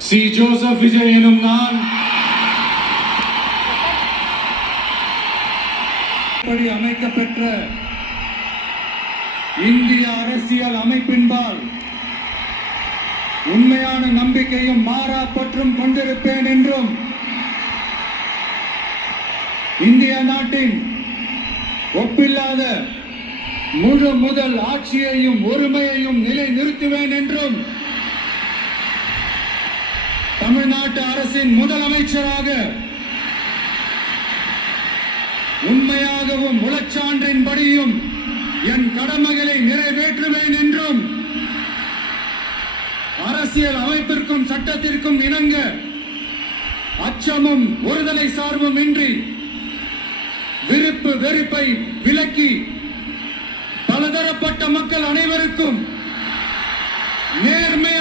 C. Joseph Vijay எனும் நான் அமைக்கப்பெற்ற இந்திய அரசியல் அமைப்பின்பால் உண்மையான நம்பிக்கையும் மாறா பற்றும் கொண்டிருப்பேன் என்றும் இந்திய நாட்டின் ஒப்பில்லாத முழு முதல் ஆட்சியையும் ஒருமையையும் நிலை நிறுத்துவேன் என்றும் தமிழ்நாட்டு அரசின் முதலமைச்சராக உண்மையாகவும் உளச்சான்றின்படியும் என் கடமைகளை நிறைவேற்றுவேன் என்றும் அரசியல் அமைப்பிற்கும் சட்டத்திற்கும் இணங்க அச்சமும் ஒருதலை சார்பும் இன்றி விருப்பு வெறுப்பை விலக்கி பலதரப்பட்ட மக்கள் அனைவருக்கும் நேர்மையான